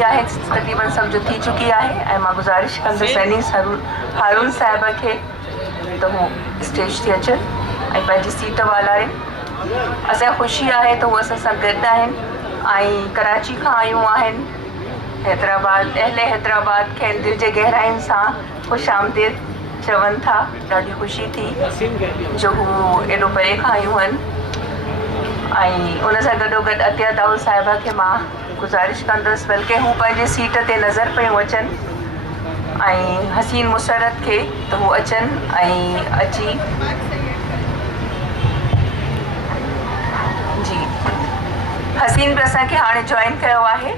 रही आहे तक़रीबन सम्झो थी चुकी आहे ऐं मां गुज़ारिश कंदसि एनीस हारून साहिब खे त हू स्टेज ते अचनि ऐं पंहिंजी सीट वालाइनि। असांखे ख़ुशी आहे त उहे असां सां गॾु आहिनि ऐं कराची खां आयूं आहिनि हैदराबाद। अहले हैदराबाद खे दिलि जे गहराइनि सां ख़ुशि आमदीद चवनि था। ॾाढी ख़ुशी थी जो हू एॾो परे खां आयूं आहिनि ऐं उन सां गॾोगॾु अतिया दाऊद साहिबा खे मां गुज़ारिश कंदसि बल्कि हू पंहिंजी सीट ते नज़र पियूं अचनि ऐं हसीन मुसरत खे त हू अचनि ऐं अची जी हसीन बि असांखे हाणे जॉइन कयो आहे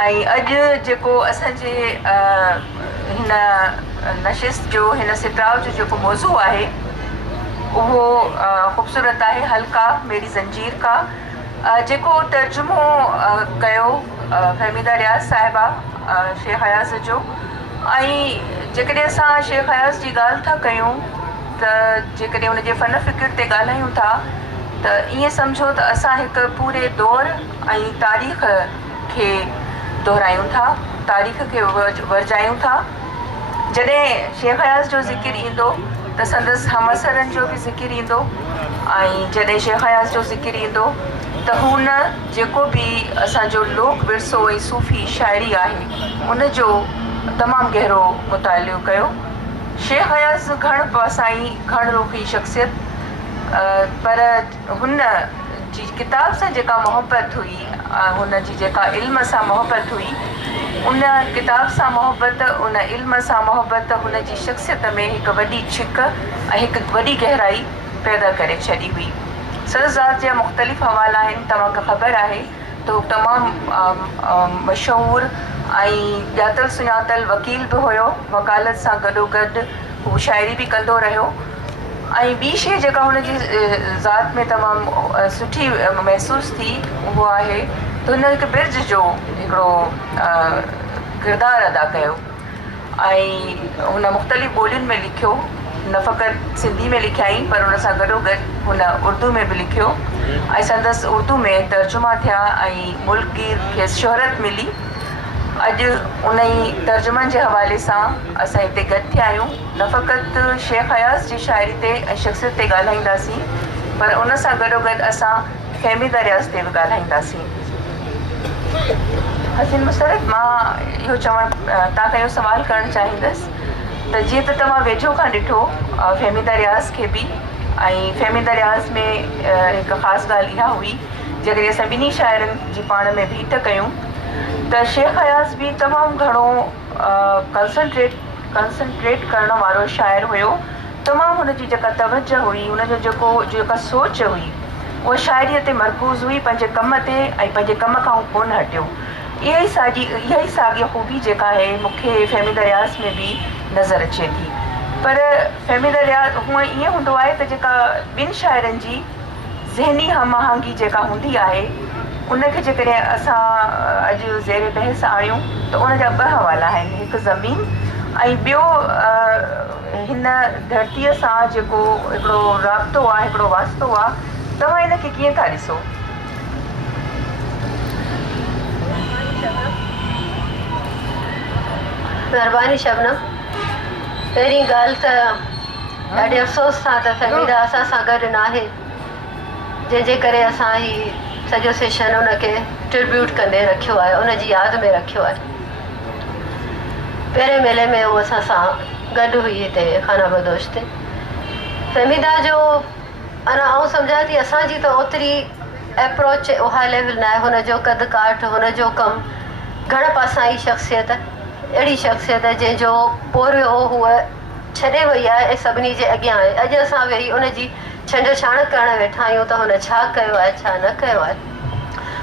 ऐं अॼु जेको असांजे हिन नशिस्त जो हिन सिटराव जो जेको मौज़ू आहे उहो ख़ूबसूरत आहे हल्का मेरी ज़ंजीर का जेको तर्जुमो कयो फहमीदा रियाज़ साहिबा शेख हयाज़ जो। ऐं जेकॾहिं असां शेख हयाज़ जी ॻाल्हि था कयूं त जेकॾहिं उनजे फ़न फ़िक्र ते ॻाल्हायूं था त ईअं सम्झो त असां हिकु पूरे दौर ऐं तारीख़ खे दोहिरायूं था, तारीख़ खे वरजायूं था। जॾहिं शेख हयाज़ जो ज़िक्र ईंदो त संदसि हमअसरनि जो बि ज़िक्र ईंदो ऐं जॾहिं शेख हयाज़ जो ज़िक्र ईंदो त हुन जेको बि असांजो लोक विरसो ऐं सूफ़ी शाइरी आहे उनजो तमामु गहरो मुतालियो कयो। शेख हयाज़ घण पासाई घण रूही शख़्सियत पर हुन जी किताब सां जेका मोहबत हुई हुन जी जेका इल्म सां मोहबत हुई उन किताब सां मोहबत उन इल्म सां मोहबत हुन जी शख़्सियत में हिकु वॾी छिक ऐं हिकु वॾी गहराई पैदा करे छॾी हुई। सरज़ात जा मुख़्तलिफ़ हवाला आहिनि, तव्हांखे ख़बर आहे त हू तमामु मशहूरु ऐं ॼातल सुञातल वकील बि हुयो। वकालत सां गॾोगॾु हू शाइरी बि कंदो रहियो। ऐं ॿी शइ जेका हुनजी ज़ात में तमामु सुठी महसूसु थी उहो आहे त हुन हिकु बिर्ज जो हिकिड़ो किरदारु अदा कयो ऐं हुन मुख़्तलिफ़ ॿोलियुनि में लिखियो, न फ़क़ति सिंधी में लिखियाई पर हुन सां गॾोगॾु हुन उर्दू में बि लिखियो ऐं संदसि उर्दू में तर्जुमा थिया ऐं मुल्क खे शोहरत मिली। अॼु उन ई तर्जुमनि जे हवाले सां असां हिते गॾु थिया आहियूं। न फ़क़ति शेख हयाज़ जी शाइरी ते ऐं शख़्सियत ते ॻाल्हाईंदासीं पर उन सां गॾोगॾु असां फहमीदा रियाज़ ते बि ॻाल्हाईंदासीं। हसीन मुसरत मां इहो चवणु तव्हांखां इहो सुवालु करणु चाहींदसि त जीअं त तव्हां वेझो खां ॾिठो फहमीदा रियाज़ खे बि ऐं फहमीदा रियाज़ में हिकु ख़ासि ॻाल्हि इहा हुई जेकॾहिं असां ॿिन्ही शाइरनि जी पाण में भेट कयूं त शेख हयाज़ बि तमामु घणो कंसंट्रेट करण वारो शाइर हुयो। तमामु हुनजी जेका तवजह हुई हुनजो जेका सोच हुई उहा शाइरीअ ते मरकूज़ हुई, पंहिंजे कम ते ऐं पंहिंजे कम खां हू कोन हटियो। इहा ई साॻी ख़ूबी जेका आहे मूंखे फहमीदा रियाज़ में बि नज़र अचे थी। पर फहमीदा रियाज़ हूअं ईअं हूंदो आहे त जेका ॿिनि शाइरनि जी ज़हनी हमआहंगी जेका हूंदी आहे उनखे जेकॾहिं असां अॼु ज़ेर बहस आणियूं त उनजा ॿ हवाला आहिनि, हिकु ज़मीन ऐं ॿियो हिन धरतीअ सां जेको हिकिड़ो राब्तो आहे, हिकिड़ो वास्तो आहे। तव्हां हिनखे कीअं था ॾिसो? महिरबानी शबनम। पहिरीं ॻाल्हि त ॾाढे अफ़सोस सां त फहमीदा असां सां गॾु न आहे, जंहिंजे करे असां ही सॼो सेशन उनखे ट्रिब्यूट कंदे रखियो आहे, उनजी यादि में रखियो आहे। पहिरें मेले में उहो असां सां गॾु हुई हिते खाना बदोश ते। फहमीदा जो अञा आउं सम्झां थी असांजी त ओतिरी एप्रोच उहा लेवल न आहे। हुनजो कद काठ, हुनजो कमु घण पासाई शख़्सियत, अहिड़ी शख़्सियत जंहिंजो पोरियो हूअ छॾे वई आहे ऐं सभिनी जे अॻियां आहे। अॼु असां वेही उनजी छंड छाण करणु वेठा आहियूं त हुन छा कयो आहे छा न कयो आहे।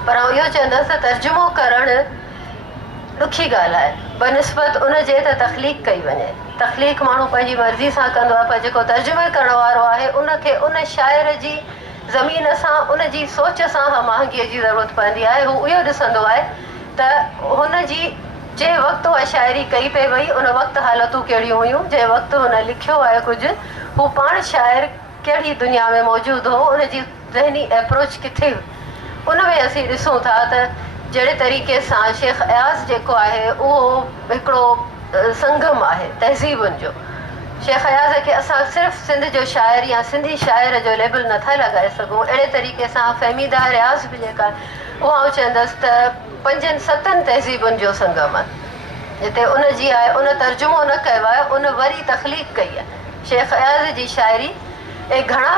पर आउं इहो चवंदसि त तर्जुमो करणु ॾुखी ॻाल्हि आहे बनिस्बत उनजे त तख़लीक़ कई वञे। तख़लीक़ माण्हू पंहिंजी मर्ज़ी सां कंदो आहे, पर जेको तर्जुमे करण वारो आहे उनखे उन शाइर जी ज़मीन सां, उनजी सोच सां हमआहंगीअ जी ज़रूरत पवंदी आहे। हू इहो ॾिसंदो आहे त हुनजी जंहिं वक़्तु उहा शाइरी कई पई वई उन वक़्तु हालतूं कहिड़ियूं हुयूं, जंहिं वक़्तु हुन लिखियो आहे कुझु, हू पाण शाइर कहिड़ी दुनिया में मौजूदु हो, उनजी ज़हनी एप्रोच किथे हुई। उन में असीं ॾिसूं था त जहिड़े तरीक़े सां शेख अयाज़ जेको आहे उहो हिकिड़ो संगम आहे तहज़ीबुनि जो। शेख अयाज़ खे असां सिर्फ़ु सिंध जो शाइर या सिंधी शाइर जो लेबल नथा लॻाए सघूं। अहिड़े तरीक़े सां फ़हमीदा रियाज़ बि जेका उहा आउं चवंदसि त 5-7 तहज़ीबुनि जो संगम आहे, जिते उन जी आहे उन तर्जुमो न कयो आहे, उन वरी तख़लीक़ कई आहे। शेख अयाज़ जी शाइरी ऐं घणा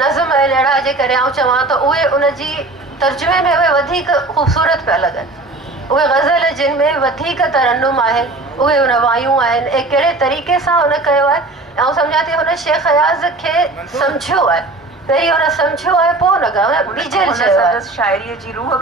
नज़म आहिनि अहिड़ा जेकॾहिं आउं चवां त उहे उन जी तर्जुमे में उहे वधीक ख़ूबसूरत पिया लॻनि। उहे गज़ल जिन में वधीक तरन्नुम आहे, उहे उन वायूं आहिनि ऐं कहिड़े तरीक़े सां हुन कयो आहे। ऐं सम्झां थी हुन शेख अयाज़ खे सम्झियो आहे, पहिरीं हुन सम्झियो आहे पोइ न ॻायो, ॿीजल चयो आहे, शाइरीअ जी रूह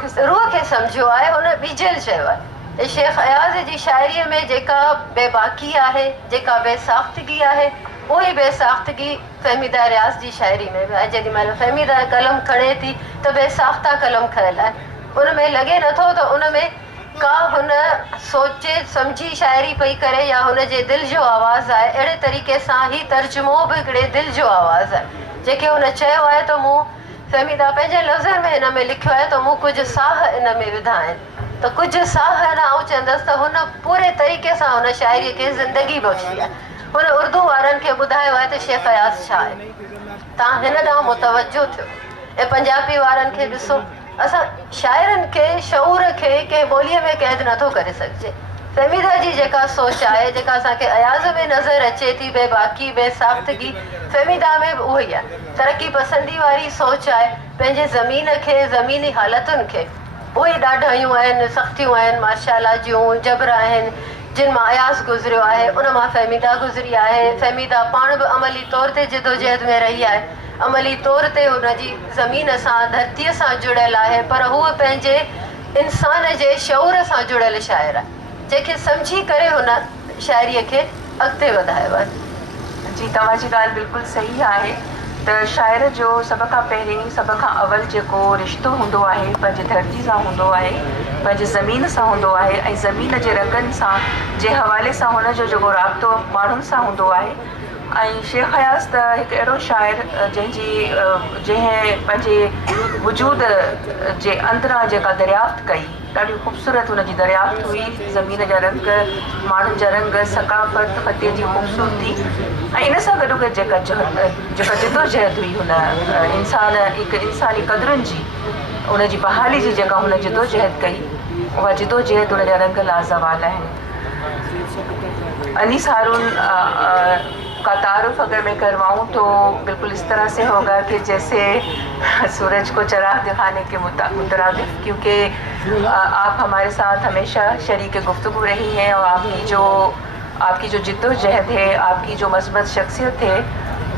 खे सम्झियो आहे, हुन ॿीजल चयो आहे। शेख अयाज़ जी शाइरीअ में जेका बेबाकी आहे, जेका बेसाख़्तगी आहे, उहे बेसाख़्तगी फ़हमीदा रियाज़ जी शाइरी में बि आहे। जेॾी महिल फ़हमीदा कलम खणे थी त बेसाख़्ता कलम खयल आहे, उन में लॻे नथो त उन में का हुन सोचे सम्झी शाइरी पई करे या हुन जे दिलि जो आवाज़ु आहे। अहिड़े तरीक़े सां ही तर्जुमो बि हिकिड़े दिलि जो आवाज़ु आहे। जेके हुन चयो आहे त मूं फ़हमीदा पंहिंजे लफ़्ज़नि में हिन में लिखियो आहे त मूं कुझु साह इन में विधा आहिनि, त कुझु साह न आउं चवंदसि त हुन पूरे तरीक़े सां हुन शाइरीअ खे ज़िंदगी बख़्शी आहे। हुन उर्दू वारनि खे ॿुधायो आहे त शेख अयाज़ छा आहे, तव्हां हिन ॾांहुं मुतवजो थियो। ऐं पंजाबी वारनि खे ॾिसो, असां शाइरनि खे शऊर खे कंहिं ॿोलीअ में क़ैद नथो करे सघिजे। फ़हमीदा जी जेका सोच आहे, जेका असांखे अयाज़ में नज़र अचे थी, बेबाकी बेसाख़्तगी, फ़हमीदा में बि उहो ई आहे। तरक़ी पसंदी वारी सोच आहे, पंहिंजे ज़मीन खे, ज़मीनी हालतुनि खे, उहे ॾाढियूं आहिनि, सख़्तियूं आहिनि, माशाला जूं जबर आहिनि जिन मां अयाज़ गुज़रियो आहे, उन मां फ़हमीदा गुज़री आहे। फ़हमीदा पाण बि अमली तौर ते जिदोजहद में रही आहे, अमली तौर ते हुनजी ज़मीन सां, धरतीअ सां जुड़ियल आहे, पर हूअ पंहिंजे इंसान जे शऊर सां जुड़ियल शाइर आहे, जंहिंखे सम्झी करे हुन शाइरीअ खे अॻिते वधायो आहे। जी, तव्हांजी ॻाल्हि बिल्कुलु सही आहे त शाइर जो सभ खां पहिरीं, सभ खां अवल जेको रिश्तो हूंदो आहे पंहिंजे धरती सां हूंदो आहे, पंहिंजे ज़मीन सां हूंदो आहे ऐं ज़मीन जे रगनि सां जे हवाले सां हुनजो जेको राब्तो माण्हुनि सां हूंदो आहे। ऐं शेख अयाज़ त हिकु अहिड़ो शाइर जंहिं पंहिंजे वजूद जे अंदरां जेका दरियाफ़्त कई, ॾाढी ख़ूबसूरत हुनजी दरियाफ़्त हुई। ज़मीन जा रंग, माण्हुनि जा रंग, सकाफ़त, ख़ते जी ख़ूबसूरती ऐं इन सां गॾो गॾु जेका जिदोजहद हुई हुन हिकु इंसानी क़दरुनि जी, उनजी बहाली जी जेका हुन जिदोजहद कई, उहा जिदोजहद हुन जा रंग लाज़वाल आहिनि। अनीस हारून का तारुफ अगर मैं करवाऊँ तो बिल्कुल इस तरह से होगा कि जैसे सूरज को चराग दिखाने के मुतरादिफ, क्योंकि आप हमारे साथ हमेशा शरीक गुफ्तगू रही हैं और आपकी जो जिद्दोजहद है, आपकी जो मस्बत शख्सियत है,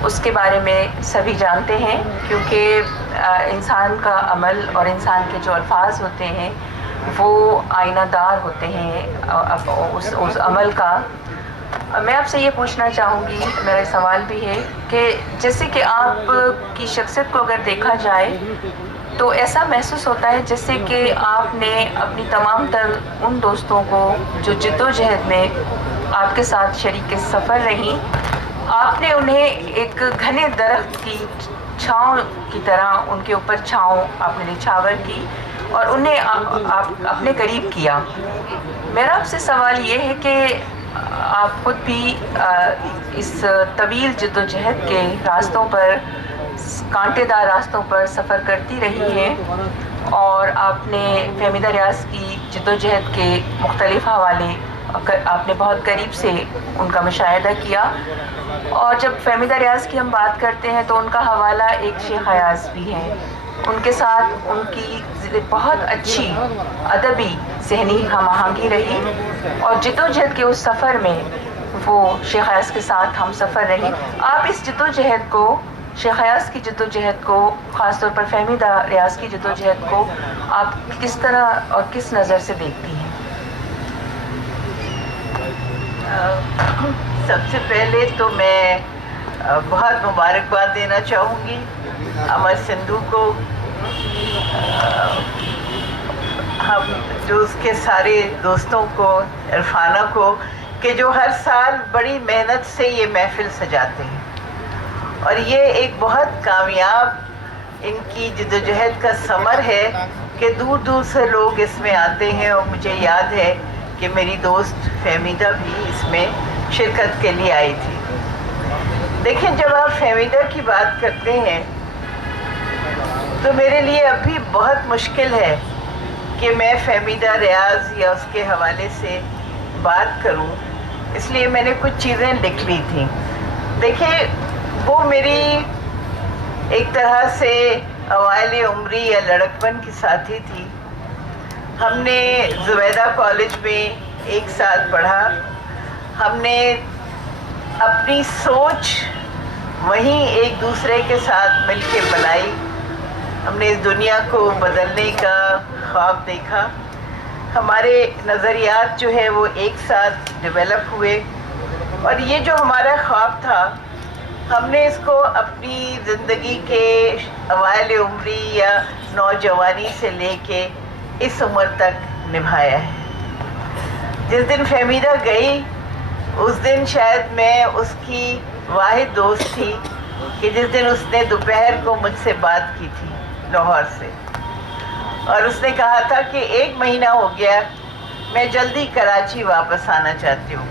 उसके बारे में सभी जानते हैं। क्योंकि इंसान का अमल और इंसान के जो अल्फाज होते हैं वो आईनादार होते हैं उस अमल का। मैं आपसे ये पूछना चाहूँगी, मेरा सवाल भी है कि जैसे कि आपकी शख्सियत को अगर देखा जाए तो ऐसा महसूस होता है जैसे कि आपने अपनी तमाम तर उन दोस्तों को जो जिद्दोजहद में आपके साथ शरीक सफ़र रहीं, आपने उन्हें एक घने दरख्त की छाँव की तरह उनके ऊपर छाँव आपने निछावर की और उन्हें आप अपने करीब किया। मेरा आपसे सवाल ये है कि आप खुद भी इस तवील जिद्दोजहद के रास्तों पर, कांटेदार रास्तों पर सफ़र करती रही हैं और आपने फ़हमीदा रियाज़ की जिद्दोजहद के मुख्तलिफ़ हवाले आपने बहुत करीब से उनका मुशाहिदा किया। और जब फ़हमीदा रियाज़ की हम बात करते हैं तो उनका हवाला एक शेख अयाज़ भी है, उनके साथ उनकी बहुत अच्छी अदबी ज़हनी हम आहंगी रही और जिद्दोजहद के उस सफ़र में वो शेख अयाज़ के साथ हम सफ़र रही। आप इस जिद्दोजहद को, शेख अयाज़ की जिद्दोजहद को, ख़ास तौर पर फ़हमीदा रियाज़ की जिद्दोजहद को आप किस तरह और किस नज़र से देखती हैं? सबसे पहले तो मैं बहुत मुबारकबाद देना चाहूँगी अमर सिंधु को, हम जो उसके सारे दोस्तों को, इरफाना को, कि जो हर साल बड़ी मेहनत से ये महफिल सजाते हैं और ये एक बहुत कामयाब इनकी जिद्दोजहद का समर है کہ دور دور سے لوگ اس میں آتے ہیں، اور مجھے یاد ہے کہ میری دوست فہمیدہ بھی اس میں شرکت کے لیے آئی تھی۔ دیکھیں، جب آپ فہمیدہ کی بات کرتے ہیں تو میرے لیے اب بھی بہت مشکل ہے کہ میں فہمیدہ ریاض یا اس کے حوالے سے بات کروں، اس لیے میں نے کچھ چیزیں لکھ لی تھیں۔ دیکھیں، وہ میری ایک طرح سے اوائل عمری یا لڑکپن کی ساتھی تھی۔ ہم نے زبیدہ کالج میں ایک ساتھ پڑھا، ہم نے اپنی سوچ وہیں ایک دوسرے کے ساتھ مل کے بنائی، ہم نے اس دنیا کو بدلنے کا خواب دیکھا، ہمارے نظریات جو ہے وہ ایک ساتھ ڈیولپ ہوئے، اور یہ جو ہمارا خواب تھا ہم نے اس کو اپنی زندگی کے اوائل عمری یا نوجوانی سے لے کے اس عمر تک نبھایا ہے۔ جس دن فہمیدہ گئی اس دن شاید میں اس کی واحد دوست تھی کہ جس دن اس نے دوپہر کو مجھ سے بات کی تھی لاہور سے، اور اس نے کہا تھا کہ 1 مہینہ ہو گیا، میں جلدی کراچی واپس آنا چاہتی ہوں،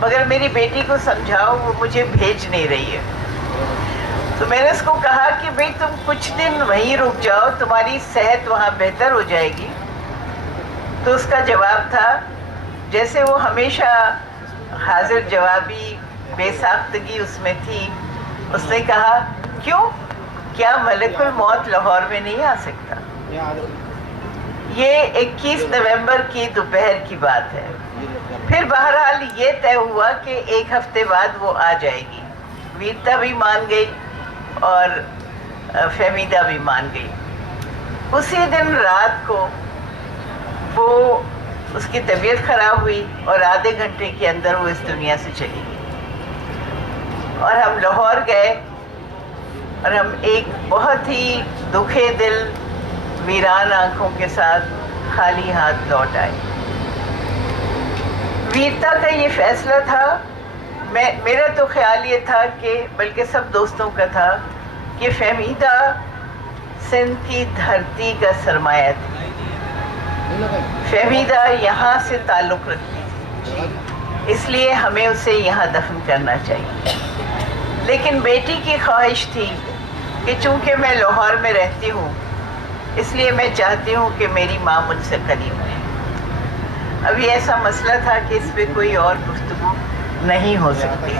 مگر میری بیٹی کو سمجھاؤ، وہ مجھے بھیج نہیں رہی ہے۔ تو میں نے اس کو کہا کہ بھئی تم کچھ دن وہیں رک جاؤ، تمہاری صحت وہاں بہتر ہو جائے گی۔ تو اس کا جواب تھا، جیسے وہ ہمیشہ حاضر جوابی بے ساختگی اس میں تھی، اس نے کہا، کیوں؟ کیا ملک الموت لاہور میں نہیں آ سکتا؟ یہ 21 نومبر کی دوپہر کی بات ہے۔ پھر بہرحال یہ طے ہوا کہ 1 ہفتے بعد وہ آ جائے گی۔ ویرتا بھی مان گئی اور فہمیدہ بھی مان گئی۔ اسی دن رات کو وہ اس کی طبیعت خراب ہوئی اور آدھے گھنٹے کے اندر وہ اس دنیا سے چلی گئی، اور ہم لاہور گئے، اور ہم ایک بہت ہی دکھے دل ویران آنکھوں کے ساتھ خالی ہاتھ لوٹ آئے۔ ویرتا کا یہ فیصلہ تھا، میرا تو خیال یہ تھا کہ بلکہ سب دوستوں کا تھا کہ فہمیدہ سندھ کی دھرتی کا سرمایہ تھی، فہمیدہ یہاں سے تعلق رکھتی تھی، اس لیے ہمیں اسے یہاں دفن کرنا چاہیے۔ لیکن بیٹی کی خواہش تھی کہ چونکہ میں لاہور میں رہتی ہوں اس لیے میں چاہتی ہوں کہ میری ماں مجھ سے قریب رہے۔ ابھی ایسا مسئلہ تھا کہ اس پہ کوئی اور گفتگو نہیں ہو سکتی۔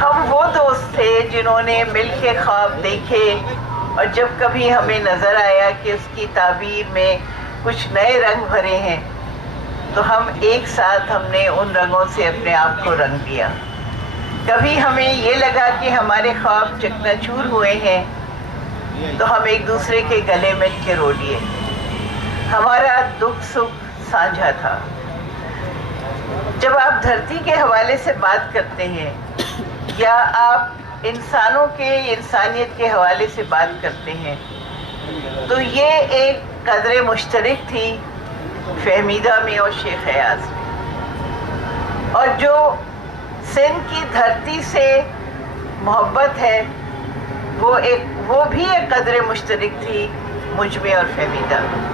ہم وہ دوست تھے جنہوں نے مل کے خواب دیکھے، اور جب کبھی ہمیں نظر آیا کہ اس کی تعبیر میں کچھ نئے رنگ بھرے ہیں تو ہم ایک ساتھ ہم نے ان رنگوں سے اپنے آپ کو رنگ دیا۔ کبھی ہمیں یہ لگا کہ ہمارے خواب چکنا چور ہوئے ہیں تو ہم ایک دوسرے کے گلے مل کے رو لیے۔ ہمارا دکھ سکھ سانجھا تھا۔ جب آپ دھرتی کے حوالے سے بات کرتے ہیں یا آپ انسانوں کے انسانیت کے حوالے سے بات کرتے ہیں تو یہ ایک قدر مشترک تھی فہمیدہ میں اور شیخ ایاز میں، اور جو سندھ کی دھرتی سے محبت ہے وہ بھی ایک قدر مشترک تھی مجھ میں اور فہمیدہ میں۔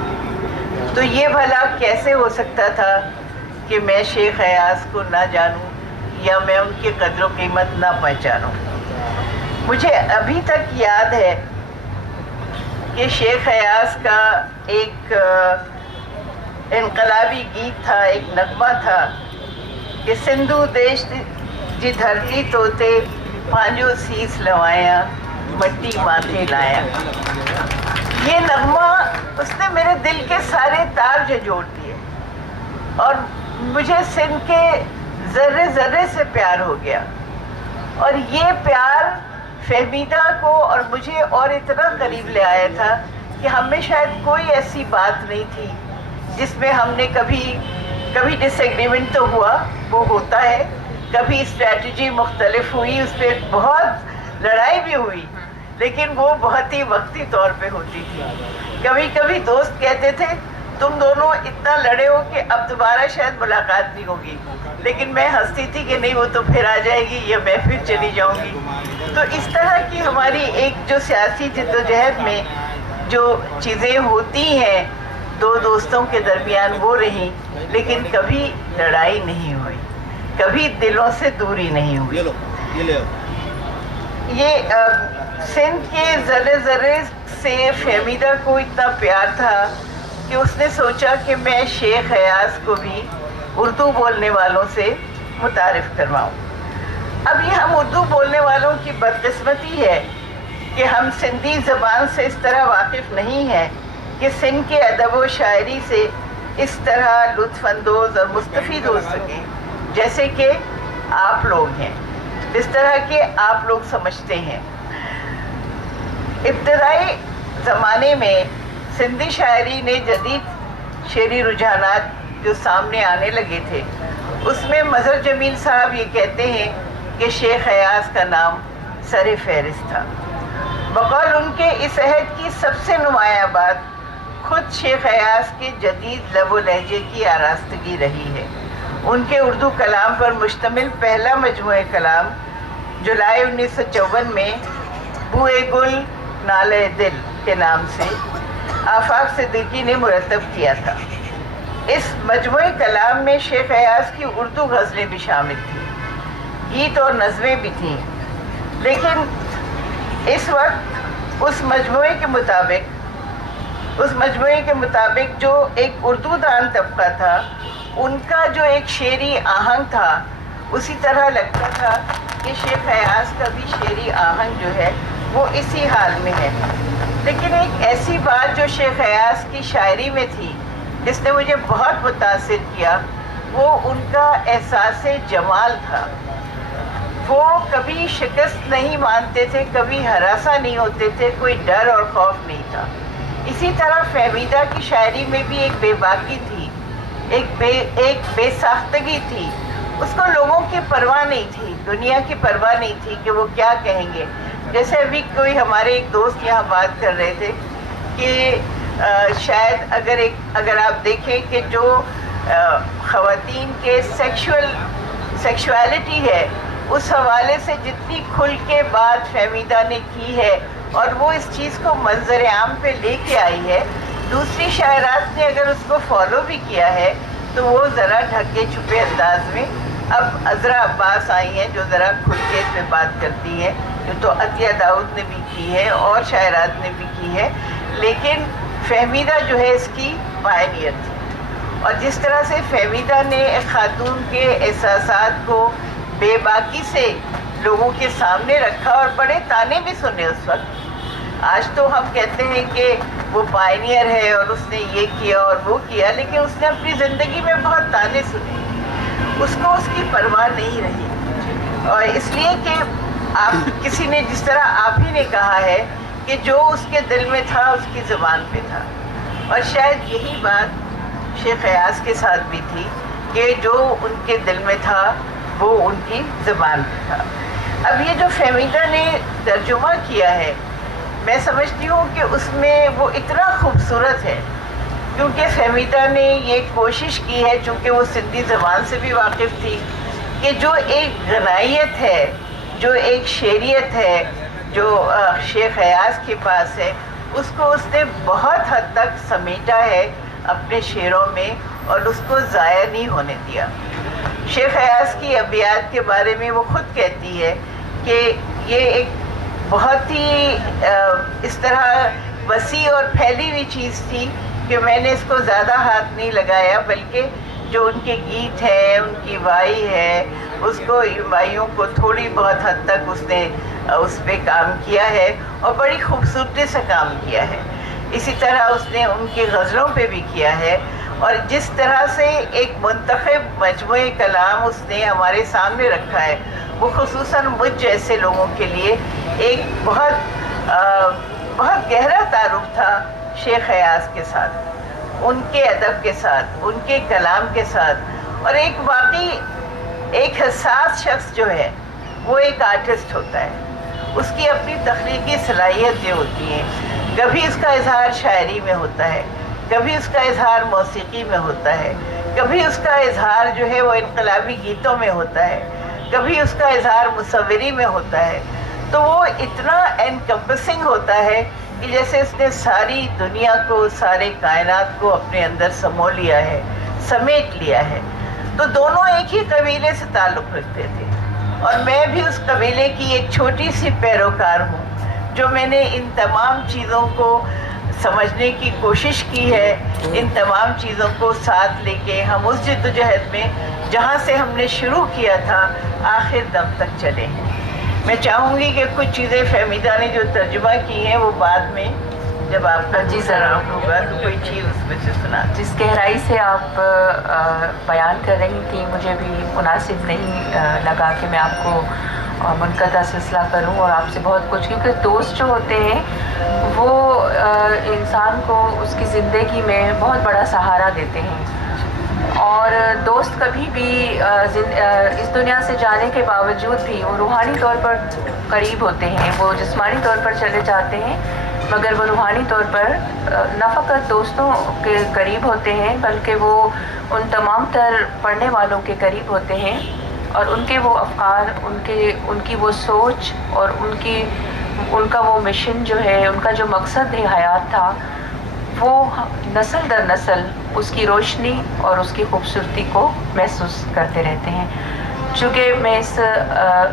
تو یہ بھلا کیسے ہو سکتا تھا کہ میں شیخ ایاز کو نہ جانوں یا میں ان کی قدر و قیمت نہ پہچانوں؟ مجھے ابھی تک یاد ہے کہ شیخ ایاز کا ایک انقلابی گیت تھا، ایک نغمہ تھا کہ سندھو دیش جی دھرتی توتے پانجو سیس لوایا مٹی ماتھے لایا۔ یہ نغمہ اس نے میرے دل کے سارے تار جھنجھوڑ دیے، اور مجھے سندھ کے ذرے ذرے سے پیار ہو گیا، اور یہ پیار فہمیدہ کو اور مجھے اور اتنا قریب لے آیا تھا کہ ہم میں شاید کوئی ایسی بات نہیں تھی جس میں ہم نے کبھی ڈس ایگریمنٹ تو ہوا، وہ ہوتا ہے، کبھی اسٹریٹجی مختلف ہوئی، اس پہ بہت لڑائی بھی ہوئی، لیکن وہ بہت ہی وقتی طور پہ ہوتی تھی۔ کبھی کبھی دوست کہتے تھے تم دونوں اتنا لڑے ہو کہ اب دوبارہ شاید ملاقات نہیں ہوگی، لیکن میں ہنستی تھی کہ نہیں، وہ تو پھر آ جائے گی یا میں پھر چلی جاؤں گی۔ تو اس طرح کی ہماری ایک جو سیاسی جدوجہد میں जो चीज़ें होती हैं दो दोस्तों के दरमियान वो रही, लेकिन कभी लड़ाई नहीं हुई, कभी दिलों से दूरी नहीं हुई। ये सिंध के ज़र्रे ज़र्रे से फहमीदा को इतना प्यार था कि उसने सोचा कि मैं शेख अयाज को भी उर्दू बोलने वालों से मुतारिफ करवाऊँ। अब ये हम उर्दू बोलने वालों की बदकिस्मती है कि हम सिंधी ज़बान से इस तरह वाकिफ़ नहीं हैं कि सिंध के अदब व शायरी से इस तरह लुत्फ़ अंदोज़ और मुस्तफ़ीद हो सके जैसे कि आप लोग हैं, जिस तरह के आप लोग समझते हैं। इब्तदाई ज़माने में सिंधी शायरी ने जदीद शेरी रुझानात जो सामने आने लगे थे, उसमें मज़हर जमील साहब ये कहते हैं कि शेख अयाज का नाम सर फहरिस्त था। बकौल उनके इस अहद की सबसे नुमाया बात खुद शेख अयाज के जदीद लब व लहजे की आरास्तगी रही है। उनके उर्दू कलाम पर मुश्तमिल पहला मजमूए कलाम जुलाई 1954 में बुए गुल नाले दिल के नाम से आफाक सिद्दीकी ने मुरतब किया था। इस मजमूए कलाम में शेख अयाज की उर्दू गज़लें भी शामिल थीं, गीत और नज़में भी थीं, लेकिन इस वक्त उस मजमूए के मुताबिक जो एक उर्दू दान तबका था, उनका जो एक शेरी आहंग था, उसी तरह लगता था कि शेख अयाज का भी शेरी आहंग जो है वो इसी हाल में है। लेकिन एक ऐसी बात जो शेख अयाज की शायरी में थी जिसने मुझे बहुत मुतासिर किया, वो उनका एहसास जमाल था। वो कभी शिकस्त नहीं मानते थे, कभी हरासा नहीं होते थे, कोई डर और खौफ नहीं था। इसी तरह फहमीदा की शायरी में भी एक बेबाकी थी, एक बेसाख्तगी थी। उसको लोगों की परवाह नहीं थी, दुनिया की परवाह नहीं थी कि वो क्या कहेंगे। जैसे अभी कोई हमारे एक दोस्त यहाँ बात कर रहे थे कि शायद अगर आप देखें कि जो ख़वातीन के सेक्सुअलिटी है, उस हवाले से जितनी खुल के बात फहमीदा ने की है और वो इस चीज़ को मंजर आम पे लेके आई है, दूसरी शायरात ने अगर उसको फॉलो भी किया है तो वो ज़रा ढके छुपे अंदाज में। अब अज़रा अब्बास आई हैं जो ज़रा खुल के इस पे बात करती हैं, जो तो अतिया दाऊद ने भी की है और शायरात ने भी की है, लेकिन फहमीदा जो है इसकी पायनियर थी। और जिस तरह से फहमीदा ने खातून के एहसासात को बेबाकी से लोगों के सामने रखा और बड़े ताने भी सुने उस वक्त। आज तो हम कहते हैं कि वो पायनियर है और उसने ये किया और वो किया, लेकिन उसने अपनी ज़िंदगी में बहुत ताने सुने, उसको उसकी परवाह नहीं रही। और इसलिए कि आप किसी ने, जिस तरह आप ही ने कहा है कि जो उसके दिल में था उसकी ज़ुबान पे था, और शायद यही बात शेख अयाज के साथ भी थी कि जो उनके दिल में था वो उनकी ज़ुबान पे था। अब ये जो फहमीदा ने तर्जुमा किया है, मैं समझती हूँ कि उसमें वो इतना खूबसूरत है क्योंकि फहमीदा ने ये कोशिश की है, चूँकि वो सिंधी ज़बान से भी वाकिफ़ थी, कि जो एक गनायत है, जो एक शेरियत है जो शेख अयाज के पास है, उसको उसने बहुत हद तक समेटा है अपने शेरों में और उसको ज़ाया नहीं होने दिया। शेख अयाज की अबियात के बारे में वो खुद कहती है कि ये एक बहुत ही इस तरह वसी और फैली हुई चीज़ थी कि मैंने इसको ज़्यादा हाथ नहीं लगाया, बल्कि जो उनके गीत हैं, उनकी वाई है, उसको वाइयों को थोड़ी बहुत हद तक उसने उस पर काम किया है और बड़ी खूबसूरती से काम किया है। इसी तरह उसने उनकी गज़लों पे भी किया है। और जिस तरह से एक मुंतखब मजमूए कलाम उसने हमारे सामने रखा है, वो खुसूसन मुझ जैसे लोगों के लिए एक बहुत गहरा तारुफ था शेख अयाज के साथ, उनके अदब के साथ, उनके कलाम के साथ। और एक वाकई एक हसास शख्स जो है वो एक आर्टिस्ट होता है, उसकी अपनी तख्लीकी सलाहियतें होती हैं। कभी उसका इजहार शायरी में होता है, कभी उसका इजहार मौसीकी में होता है, कभी उसका इजहार जो है वो इनकलाबी गीतों में होता है, कभी उसका इजहार मुसव्वरी में होता है। तो वो इतना एनकम्पसिंग होता है کہ جیسے اس نے ساری دنیا کو, سارے کائنات کو اپنے اندر سمو لیا ہے, سمیٹ لیا ہے. تو دونوں ایک ہی قبیلے سے تعلق رکھتے تھے, اور میں بھی اس قبیلے کی ایک چھوٹی سی پیروکار ہوں جو میں نے ان تمام چیزوں کو سمجھنے کی کوشش کی ہے. ان تمام چیزوں کو ساتھ لے کے ہم اس جدوجہد میں جہاں سے ہم نے شروع کیا تھا آخر دم تک چلے ہیں. میں چاہوں گی کہ کچھ چیزیں فہمیدہ نے جو ترجمہ کی ہیں وہ بعد میں جب آپ کا جی ضرور ہوگا تو کوئی چیز اس میں سے سنا. جس گہرائی سے آپ بیان کر رہی تھیں مجھے بھی مناسب نہیں لگا کہ میں آپ کو منقطع سلسلہ کروں اور آپ سے بہت کچھ, کیونکہ دوست جو ہوتے ہیں وہ انسان کو اس کی زندگی میں بہت بڑا سہارا دیتے ہیں. اور دوست کبھی بھی اس دنیا سے جانے کے باوجود بھی وہ روحانی طور پر قریب ہوتے ہیں. وہ جسمانی طور پر چلے جاتے ہیں مگر وہ روحانی طور پر نہ فقط دوستوں کے قریب ہوتے ہیں بلکہ وہ ان تمام تر پڑھنے والوں کے قریب ہوتے ہیں, اور ان کے وہ افکار, ان کی وہ سوچ اور ان کا وہ مشن جو ہے, ان کا جو مقصد ہے حیات تھا, وہ نسل در نسل اس کی روشنی اور اس کی خوبصورتی کو محسوس کرتے رہتے ہیں. چونکہ میں اس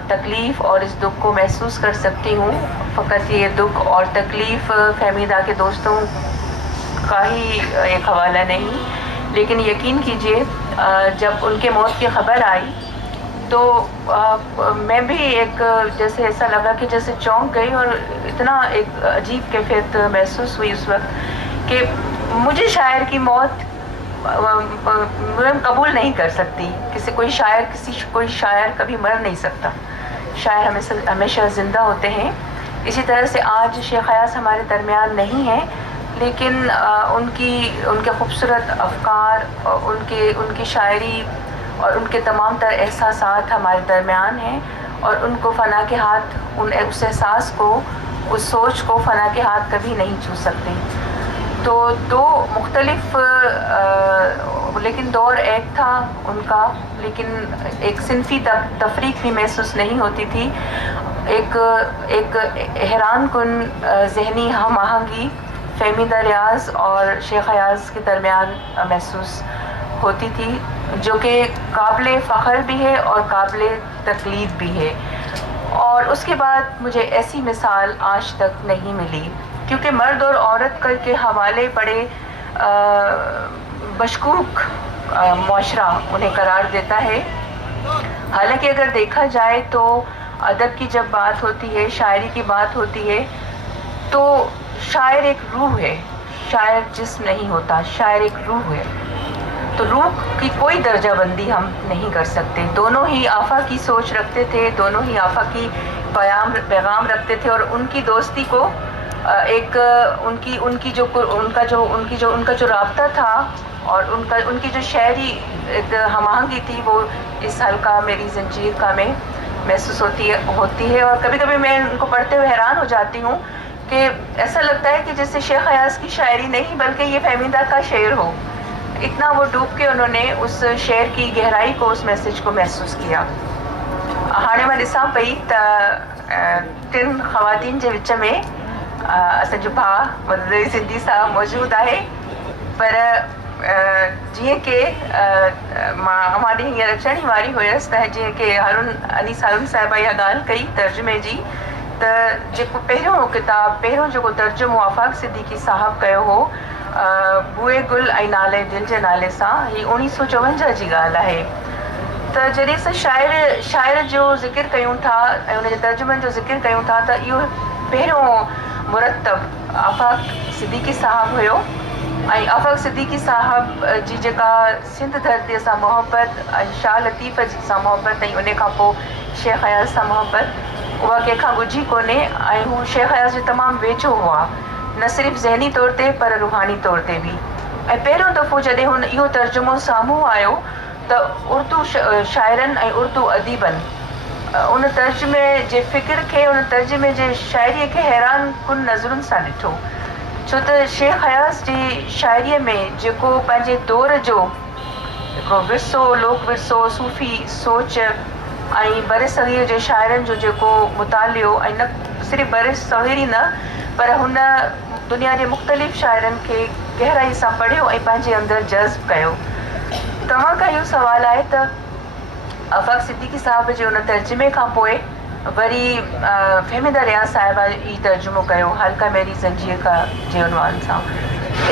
تکلیف اور اس دکھ کو محسوس کر سکتی ہوں, فقط یہ دکھ اور تکلیف فہمیدہ کے دوستوں کا ہی ایک حوالہ نہیں, لیکن یقین کیجئے جب ان کے موت کی خبر آئی تو میں بھی ایک جیسے ایسا لگا کہ جیسے چونک گئی, اور اتنا ایک عجیب کیفیت محسوس ہوئی اس وقت کہ مجھے شاعر کی موت میں قبول نہیں کر سکتی. کوئی شاعر کبھی مر نہیں سکتا, شاعر ہمیشہ زندہ ہوتے ہیں. اسی طرح سے آج شیخ ایاز ہمارے درمیان نہیں ہیں, لیکن ان کے خوبصورت افکار, ان کی شاعری اور ان کے تمام تر احساسات ہمارے درمیان ہیں, اور ان کو فنا کے ہاتھ, اس احساس کو, اس سوچ کو فنا کے ہاتھ کبھی نہیں چھو سکتے. تو دو مختلف لیکن دور ایک تھا ان کا, لیکن ایک صنفی تفریق بھی محسوس نہیں ہوتی تھی. ایک حیران کن ذہنی ہم آہنگی فہمیدہ ریاض اور شیخ ایاز کے درمیان محسوس ہوتی تھی, جو کہ قابل فخر بھی ہے اور قابل تقلید بھی ہے. اور اس کے بعد مجھے ایسی مثال آج تک نہیں ملی, کیونکہ مرد اور عورت کے حوالے پڑے مشکوک معاشرہ انہیں قرار دیتا ہے. حالانکہ اگر دیکھا جائے تو ادب کی جب بات ہوتی ہے, شاعری کی بات ہوتی ہے, تو شاعر ایک روح ہے, شاعر جسم نہیں ہوتا, شاعر ایک روح ہے. تو روح کی کوئی درجہ بندی ہم نہیں کر سکتے. دونوں ہی آفا کی سوچ رکھتے تھے, دونوں ہی آفا کی پیغام رکھتے تھے, اور ان کی دوستی کو ایک ان کا جو رابطہ تھا اور ان کی جو شعری ہم آہنگی تھی وہ اس حلقہ میری زنجیر کا میں محسوس ہوتی ہے. اور کبھی کبھی میں ان کو پڑھتے ہوئے حیران ہو جاتی ہوں کہ ایسا لگتا ہے کہ جیسے شیخ ایاز کی شاعری نہیں بلکہ یہ فہمیدہ کا شعر ہو. اتنا وہ ڈوب کے انہوں نے اس شعر کی گہرائی کو, اس میسج کو محسوس کیا. हाणे मां ॾिसां पई त टिनि ख़वातीन जे विच में असांजो भाउ मदद सिंधी साहब मौजूदु आहे, पर जीअं की मां ॾींहुं हींअर अचण ई वारी हुयसि त जीअं की अनीस हारून साहिबा इहा ॻाल्हि कई तर्जुमे जी, त जेको पहिरियों जेको तर्जुमो आफ़ाक़ सिद्दीकी साहब कयो हो बुए गुल ऐं नाले दिलि जे नाले सां, ही 1954 जी ॻाल्हि आहे. त जॾहिं असां शाइर जो ज़िक्र कयूं था ऐं उनजे तर्जुमनि जो ज़िक्र कयूं था त इहो पहिरियों मुरतब आफ़ाक़ सिद्दीकी साहब हुयो. ऐं आफ़ाक़ सिद्दीकी साहब जी जेका सिंध धरतीअ सां मोहबत ऐं शाह लतीफ़ सां मोहबत ऐं उन खां पोइ शेख एयाज़ सां मोहबत, उहा कंहिंखां ॻुझी कोन्हे. ऐं हू शेख एयाज़ जे तमामु वेझो हुआ, न सिर्फ़ु ज़हनी तौर ते पर रूहानी तौर ते बि. ऐं पहिरियों दफ़ो जॾहिं हुन इहो तर्जुमो साम्हूं आयो त उर्दू शाइरनि ऐं उर्दू अदीबनि उन तर्जुमे जे फ़िक्र खे, उन तर्जुमे जे शाइरीअ खे हैरान कुन नज़रुनि सां ॾिठो. छो त शेख एयाज़ जी शाइरीअ में जेको पंहिंजे दौर जो हिकिड़ो विरसो, लोक विरसो, सूफ़ी सोच ऐं बर सग़ीर जे शाइरनि जो जेको मुतालियो ऐं न सिर्फ़ु बरिस सोहिरी न पर हुन दुनिया जे मुख़्तलिफ़ शाइरनि खे गहराई सां पढ़ियो ऐं पंहिंजे अंदरि जज़्ब कयो। तव्हां खां इहो सुवालु आहे त आफ़ाक़ सिद्दीकी साहिब जे उन तर्जुमे खां पोइ वरी फ़हमीदा रियाज़ साहिबा ई तर्जुमो कयो हल्का मेरी ज़ंजीर का जे उनवान सां।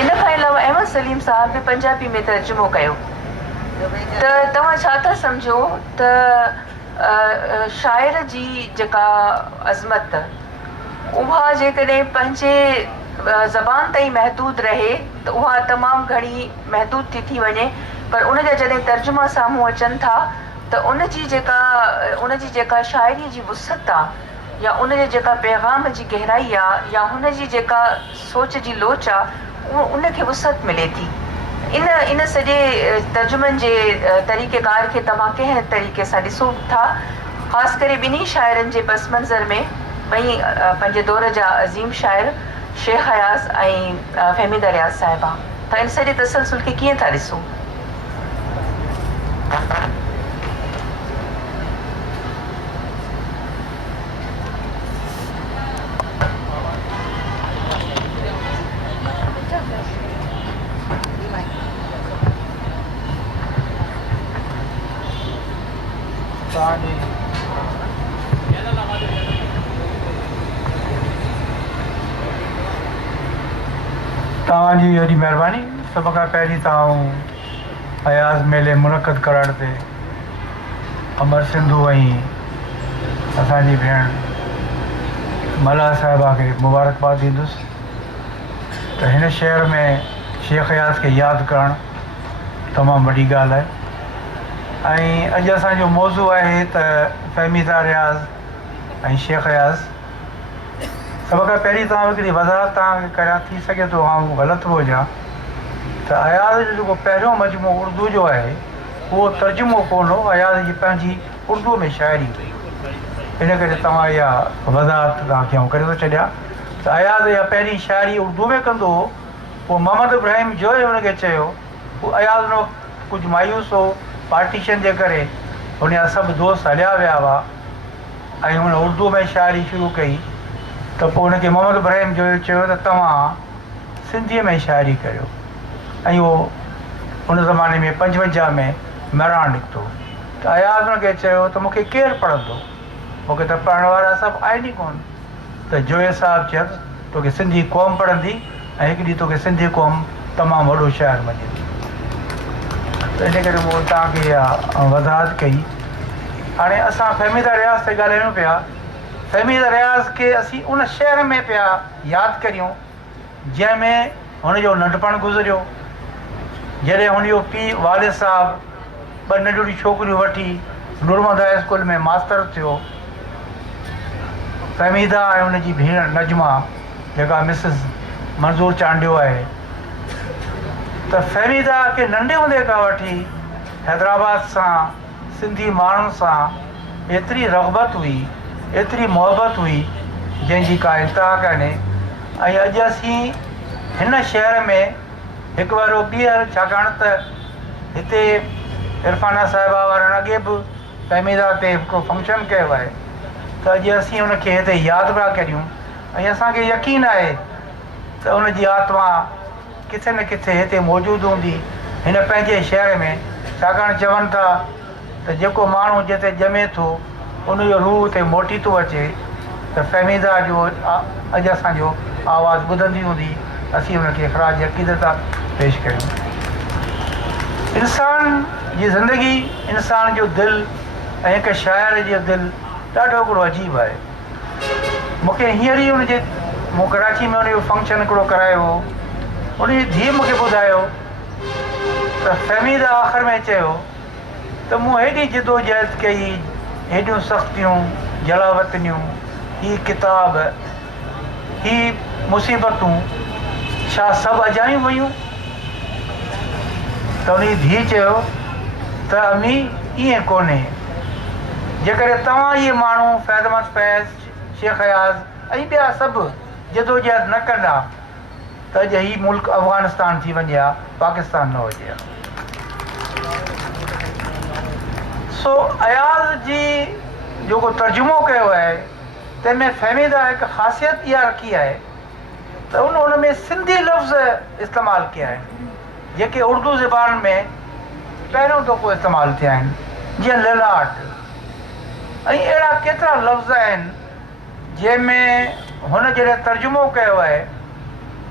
इन खां अलावा अहमद सलीम साहिब बि पंजाबी में तर्जुमो कयो। त तव्हां छा था सम्झो त शाइर जी जेका अज़मत उहा जेकॾहिं पंहिंजे ज़बान ताईं महदूद रहे त उहा तमामु घणी महदूद थी वञे, पर उनजा जॾहिं तर्जुमा साम्हूं अचनि था त उनजी जेका शाइरीअ जी वुसअत आहे या उनजे जेका पैगाम जी गहराई आहे या हुनजी जेका सोच जी लोच आहे उनखे वुसअत मिले थी। इन सॼे तर्जुमनि जे तरीक़ेकार खे तव्हां कंहिं तरीक़े सां ॾिसो था, ख़ासि करे ॿिन्ही शाइरनि जे पस मंज़र में ॿई पंहिंजे दौर जा अज़ीम शाइर शेख हयाज़ ऐं फ़हमीदा रियाज़ साहिबा, त इन सॼे तसलसुल खे कीअं था ॾिसो? तव्हांजी वॾी महिरबानी। सभ खां पहिरीं तव्हां हयाज़ मेले मुनक़द करण ते अमर सिंधू ऐं असांजी भेण मला साहिबा खे मुबारकबाद ॾींदुसि त हिन शहर में शेख हयाज़ खे यादि करणु तमामु वॾी ॻाल्हि आहे। ऐं अॼु असांजो मौज़ू आहे त फ़हमीदा रियाज़ ऐं शेख हयाज़। सभ खां पहिरीं तव्हां हिकिड़ी वज़ाहत तव्हांखे करियां, थी सघे थो आउं ग़लति बि हुजां, त हयाज़ जो जेको पहिरियों मजमू उर्दू जो आहे उहो तर्जुमो कोन हो, हयाज़ जी पंहिंजी उर्दू में शाइरी हुई। इन करे तव्हां इहा वज़ाहत तव्हांखे आउं करे थो छॾियां त हयाज़ इहा पहिरीं शाइरी उर्दू में कंदो हो, पोइ मोहम्मद इब्राहिम जो हुनखे चयो, उहो हयाज़ हुन कुझु मायूस हो पार्टीशन जे करे, हुन जा सभु दोस्त हलिया विया हुआ ऐं हुन उर्दू में शाइरी शुरू कई, त पोइ हुनखे मोहम्मद इब्राहिम जो चयो त तव्हां सिंधीअ में शाइरी करियो। ऐं उहो उन ज़माने में 55 में महिराण निकितो। त हयाज़ हुनखे चयो त मूंखे केरु पढ़ंदो, मूंखे त पढ़ण वारा सभु आहिनि ई कोन। त जोए साहिबु चयसि तोखे सिंधी क़ौम पढ़ंदी ऐं हिकु ॾींहुं तोखे सिंधी क़ौम तमामु वॾो शाइर मञंदी। त इन करे मूं तव्हांखे इहा वज़ाहत कई। हाणे असां फ़हमीदा रियाज़ ते ॻाल्हायूं पिया। फ़हमीदा रियाज़ खे असीं उन शहर में पिया यादि करियूं जंहिंमें हुनजो नंढपणु गुज़रियो, जॾहिं हुनजो पीउ वालिद साहिबु 2 नंढियूं छोकिरियूं वठी नूरमदा स्कूल में मास्तर थियो। फ़हमीदा ऐं हुनजी भेण नजमा जेका मिसिस मंज़ूर चांडियो आहे, त फ़हमीदा खे नंढे हूंदे खां वठी हैदराबाद सां सिंधी माण्हुनि सां एतिरी रग़बत हुई, एतिरी मुहबत हुई जंहिंजी का इंतिहा कान्हे। ऐं अॼु असीं हिन शहर में हिकु वारो ॿीहर, छाकाणि त हिते इरफाना साहिबा वारनि अॻे बि फ़हमीदा ते हिकिड़ो फंक्शन कयो आहे, त अॼु असीं हुनखे हिते यादि पिया करियूं। ऐं असांखे यकीन आहे त हुनजी आत्मा किथे न किथे हिते मौजूदु हूंदी हिन पंहिंजे शहर में, छाकाणि चवनि था त जेको माण्हू जिते ॼमे थो उनजो रूह हुते मोटी थो अचे। त फ़हमीदा जो अॼु असांजो आवाज़ु ॿुधंदी हूंदी, असीं हुनखे ख़राज अक़ीदत पेश कयूं। इंसान जी ज़िंदगी, इंसान जो दिलि ऐं हिकु शाइर जो दिलि ॾाढो हिकिड़ो अजीब आहे। मूंखे हींअर ई हुनजे मूं कराची में हुनजो फंक्शन हिकिड़ो करायो हो, हुनजी धीउ मूंखे ॿुधायो त फ़हमीदा आख़िर में चयो त मूं हेॾी जिदोजहद कई, हेॾियूं सख़्तियूं जलावतनियूं, ही किताब, ही मुसीबतूं, छा सभु अजायूं वयूं? त हुनजी धीउ चयो त अम्मी ईअं कोन्हे, जेकॾहिं तव्हां इहे माण्हू फ़ैज़मत फैज़, शेख हयाज़ ऐं ॿिया सभु जदोजहद न कंदा त अॼु ही मुल्क अफ़गानिस्तान थी वञे हा, पाकिस्तान न हुजे हा। सो हयाज़ जी जेको तर्जुमो कयो आहे तंहिंमें फ़हमीदा हिकु ख़ासियत इहा रखी आहे त उन में सिंधी लफ़्ज़ इस्तेमालु कया आहिनि जेके उर्दू ज़बान में पहिरियों दफ़ो इस्तेमालु थिया आहिनि, जीअं ललाट। ऐं अहिड़ा केतिरा लफ़्ज़ आहिनि जंहिंमें हुन जॾहिं तर्जुमो कयो आहे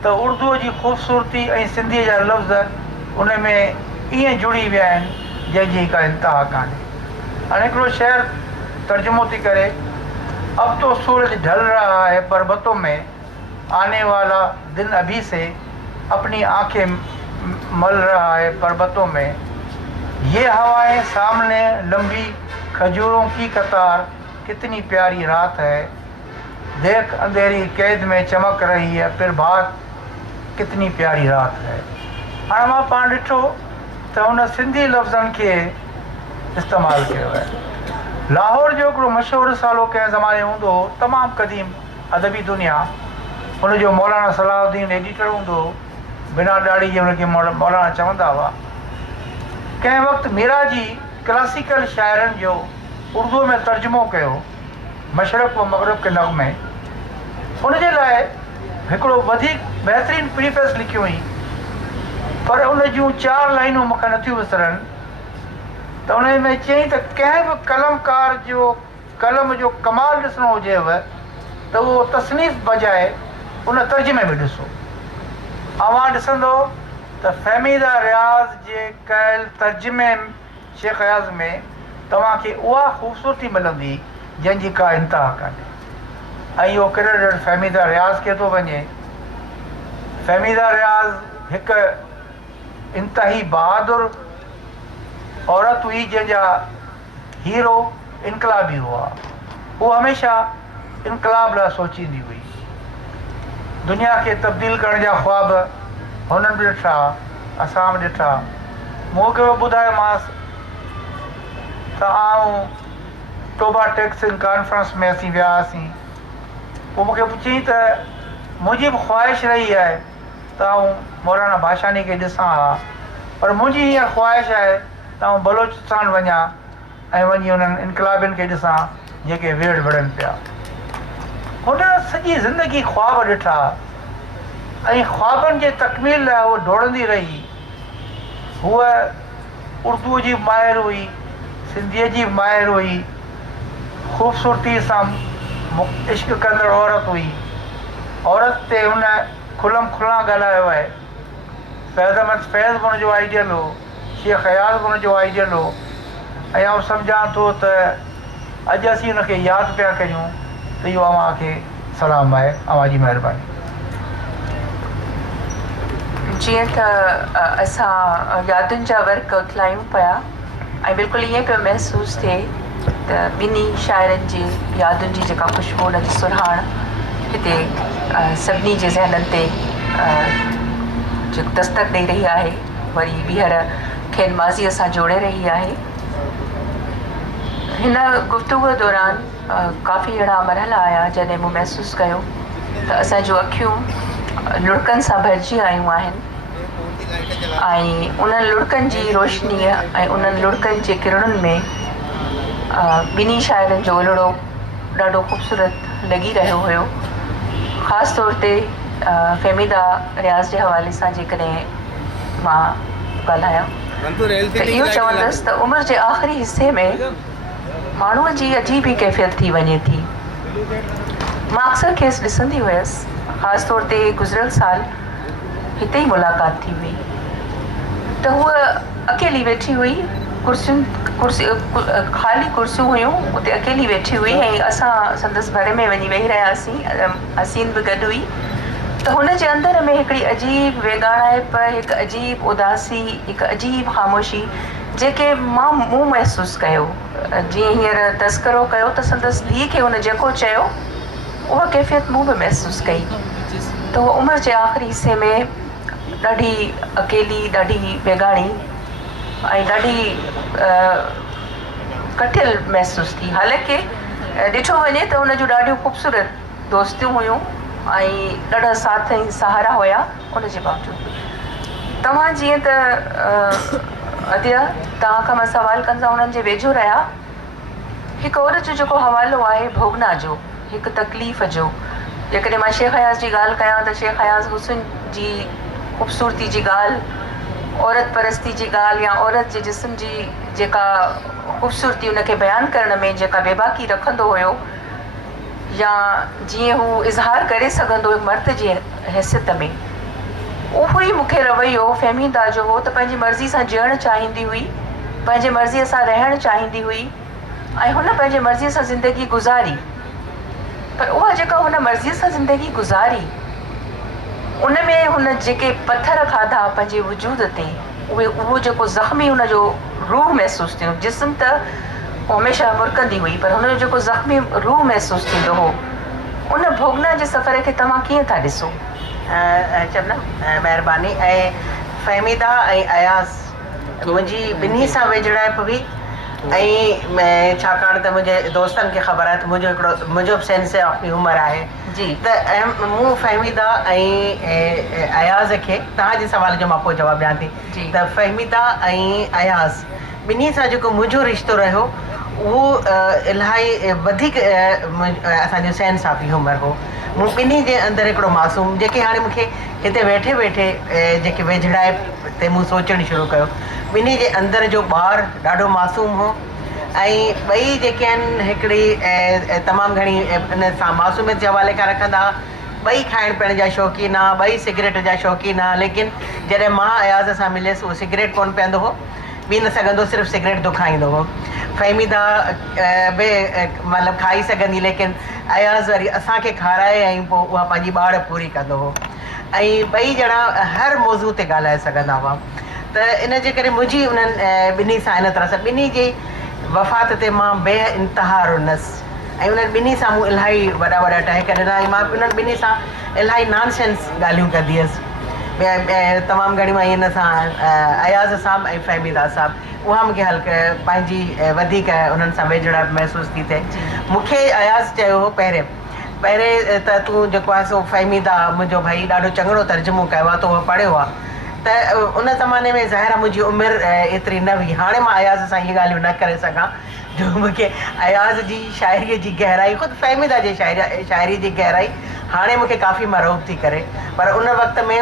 त उर्दूअ जी ख़ूबसूरती ऐं सिंधीअ जा लफ़्ज़ उन में ईअं जुड़ी विया आहिनि जंहिंजी का इंतिहा कान्हे। हाणे हिकिड़ो शेर तर्जुमो थी करे, अब तो सूरज ढल रहा है पर्वतों में, आने वाला दिन अभी से अपनी आंखें मल रहा है पर्वतों में, ये हवाएं सामने लंबी खजूरों की कतार, कितनी प्यारी रात है, देख अंधेरी कैद में चमक रही है फिर बात, कितनी प्यारी रात है। हाणे मां पाण ॾिठो त हुन सिंधी लफ़्ज़नि खे इस्तेमालु कयो आहे। लाहौर जो हिकिड़ो मशहूरु सालो कंहिं ज़माने हूंदो हो, तमामु क़दीम अदबी दुनिया, हुनजो मौलाना सलाहुद्दीन एडिटर हूंदो हो, बिना ॾाढ़ी जे हुनखे मौलाना चवंदा हुआ। कंहिं वक़्तु मीराजी क्लासिकल शाइरनि जो उर्दूअ में तर्जुमो कयो, मशरक़ व मग़रिब के नग़्मे, हुनजे लाइ हिकिड़ो वधीक बहितरीनु प्रीफेस लिखियो हुई, पर उन जूं 4 लाइनूं मूंखे नथियूं विसरनि। त उन में चयईं त कंहिं बि कलमकार जो कलम जो कमाल ॾिसणो हुजेव त उहो तसनीफ़ बजाए उन तर्जुमे में ॾिसो। अवां ॾिसंदो त फ़हमीदा रियाज़ जे कयल तर्जुमे शेख अयाज़ में तव्हांखे उहा ख़ूबसूरती मिलंदी जंहिंजी का इंतिहा कान्हे। ऐं इहो क्रेडिट फ़हमीदा रियाज़ खे थो वञे। फ़हमीदा रियाज़ हिकु इंतिहाई बहादुर औरत हुई जंहिंजा हीरो इनकलाबी हुआ। उहा हमेशह इनकलाब लाइ सोचींदी हुई। दुनिया खे तब्दील करण जा ख़्वाब हुननि बि ॾिठा, असां बि ॾिठा। मूंखे ॿुधायोमांसि त आऊं टोबा टेक्सिंग कॉन्फ्रेंस में असीं विया हुआसीं। पोइ मूंखे पुछी त मुंहिंजी बि ख़्वाहिश रही आहे त आऊं मौलाना भाषानी खे ॾिसां हा, पर मुंहिंजी हीअं ख़्वाहिश आहे त आऊं बलोचिस्तान वञा ऐं वञी उन्हनि इनकलाबियुनि खे ॾिसां जेके वेड़ विढ़नि पिया। हुन सॼी ज़िंदगी ख़्वाब ॾिठा ऐं ख़्वाबनि जे तकमील लाइ उहा डोड़ंदी रही। हूअ उर्दूअ जी माहिर हुई, सिंधीअ जी माहिर हुई, ख़ूबसूरती सां इश्क कंदड़ औरत हुई। औरत ते हुन खुलम खुला ॻाल्हायो आहे। फैज़ अहमद फैज़ बि हुनजो आइडियल हो, शेख अयाज़ बि हुनजो आइडियल हो। ऐं आउं सम्झां थो त अॼु असीं हुनखे यादि पिया कयूं त इहो अव्हांखे सलाम आहे, अव्हां जी महिरबानी। जीअं त असां यादुनि जा वर्क उथलायूं पिया ऐं बिल्कुलु ईअं पियो महसूसु थिए त ॿिन्ही शाइरनि जी यादुनि जी जेका ख़ुशबू, हुनजी सुरहाण हिते सभिनी जे ज़हननि ते जेको दस्तक ॾेई रही आहे, वरी ॿीहर खेनि माज़ीअ सां जोड़े रही आहे। हिन गुफ़्तगूअ दौरान काफ़ी अहिड़ा मरहला आया जॾहिं मूं महसूसु कयो त असां जूं अखियूं लुड़कनि सां भरिजी आयूं आहिनि ऐं उन्हनि लुड़कनि जी रोशनीअ ऐं उन्हनि लुड़कनि जे किरणनि में ॿिन्ही शाइरनि जो ओलड़ो ॾाढो ख़ूबसूरत लॻी रहियो हुयो। ख़ासि तौर ते फ़हमीदा रियाज़ जे हवाले सां जेकॾहिं मां ॻाल्हायां त इहो चवंदसि त उमिरि जे आख़िरी हिसे में माण्हूअ जी अजीब ई कैफ़ियत थी वञे थी। मां अक्सर खेसि ॾिसंदी हुयसि, ख़ासि तौर ते गुज़िरियल साल हिते ई मुलाक़ात थी हुई त हूअ अकेली वेठी हुई, ख़ाली कुर्सियूं हुयूं, उते अकेली वेठी हुई ऐं असां संदसि भरे में वञी वेही रहियासीं। हसीन बि गॾु हुई त हुन जे अंदर में हिकिड़ी अजीब वेगाणाइप, हिकु अजीब उदासी, हिकु अजीब ख़ामोशी जेके मूं महसूसु कयो। जीअं हींअर तस्करो कयो त संदसि धीउ खे हुन जेको चयो उहा कैफ़ियत मूं बि महसूसु कई। त उहा उमिरि जे आख़िरी हिसे में ॾाढी अकेली, ॾाढी वेगाणी ऐं ॾाढी कटियल महसूसु थी। हालांकि ॾिठो वञे त हुन जूं ॾाढियूं ख़ूबसूरत दोस्तियूं हुयूं ऐं ॾाढा साथ ऐं सहारा हुया। उन जे बावजूदि तव्हां जीअं त अदिया तव्हां खां मां सवाल कंदा उन्हनि जे वेझो रहिया, हिकु औरत जो जेको हवालो आहे भोगना जो, हिकु तकलीफ़ जो। जेकॾहिं मां शेख हयाज़ जी ॻाल्हि कयां त शेख हयाज़ हुस्न जी ख़ूबसूरती जी ॻाल्हि, औरत परस्ती जी ॻाल्हि या औरत जे जिस्म जी जेका ख़ूबसूरती उनखे बयानु करण में जेका बेबाकी रखंदो हुयो, या जीअं हू इज़हार करे सघंदो हुयो मर्द जी हैसियत में, उहो ई मूंखे रवैयो फ़हमीदा जो हो त पंहिंजी मर्ज़ी सां जीअणु चाहींदी हुई, पंहिंजे मर्ज़ीअ सां रहणु चाहींदी हुई ऐं हुन पंहिंजे मर्ज़ीअ सां ज़िंदगी गुज़ारी। पर उहा जेका हुन मर्ज़ीअ सां ज़िंदगी गुज़ारी, उन में हुन जेके पथर खाधा पंहिंजे वजूद ते, उहो जेको ज़ख़्मी हुनजो रूह महसूसु थियो, जिस्म त हमेशह मुरकंदी हुई, पर हुनजो जेको ज़ख़्मी रूह महसूसु थींदो हो, उन भोगना जे सफ़र खे तव्हां कीअं था ॾिसो? चवंदा महिरबानी। ऐं फ़हमीदा ऐं अयाज़ मुंहिंजी ॿिन्ही सां वेझड़ाइप हुई। ऐं छाकाणि त मुंहिंजे दोस्तनि खे ख़बर आहे त मुंहिंजो सेंस ऑफ ह्यूमर आहे जी, त मूं फ़हमीदा ऐं अयाज़ खे, तव्हांजे सवाल जो मां पोइ जवाबु ॾियां थी, त फ़हमीदा ऐं अयाज़ ॿिन्ही सां जेको मुंहिंजो रिश्तो रहियो, उहो इलाही वधीक असांजो सेंस ऑफ ह्यूमर हो। मूं ॿिन्ही जे अंदरि हिकिड़ो मासूम, जेके हाणे मूंखे हिते वेठे वेठे जेके वेझड़ाइप ते मूं सोचणु शुरू कयो, ॿिन्ही जे अंदरि जो ॿारु ॾाढो मासूम हो, ऐं ॿई जेके आहिनि हिकिड़ी तमामु घणी इन सां मासूमियत जे हवाले खां रखंदा, ॿई खाइण पीअण जा शौक़ीन हुआ, ॿई सिगरेट जा शौक़ीन हुआ। लेकिन जॾहिं मां अयाज़ सां मिलियसि, उहो सिगरेट कोन पीअंदो हो, पी न सघंदो, सिर्फ़ु सिगरेट दुखाईंदो हो। फ़हमीदा बि मतिलबु खाई सघंदी, लेकिन अयाज़ वरी असांखे खाराए ऐं पोइ उहा पंहिंजी ॿाड़ पूरी कंदो हो। ऐं ॿई ॼणा हर मौज़ू ते ॻाल्हाए सघंदा हुआ। त इन जे करे मुंहिंजी उन्हनि ॿिन्ही सां इन तरह सां ॿिन्ही जी वफ़ात ते मां बे इंतिहा रुनसि, ऐं उन्हनि ॿिन्ही सां मूं इलाही वॾा वॾा टहिक ॾिना, ऐं मां उन्हनि ॿिन्ही सां इलाही नॉनसेंस ॻाल्हियूं कंदी हुअसि। तमामु घणियूं ऐं हिन सां अयाज़ साहब ऐं फ़हमीदा साहब, उहा मूंखे हल्के पंहिंजी वधीक उन्हनि सां वेझड़ा महसूसु थी थिए। मूंखे अयाज़ चयो हो पहिरें त तूं जेको आहे सो फ़हमीदा मुंहिंजो भाई ॾाढो चङड़ो तर्जुमो कयो आहे, त उहो पढ़ियो आहे। त उन ज़माने में ज़ाहिर आहे मुंहिंजी उमिरि एतिरी न हुई। हाणे मां अयाज़ सां इहे ॻाल्हियूं न करे सघां, जो मूंखे अयाज़ जी शाइरीअ जी गहराई, ख़ुदि फ़हमीदा जी शाइरी जी गहराई हाणे मूंखे काफ़ी मरहूब थी करे। पर उन वक़्त में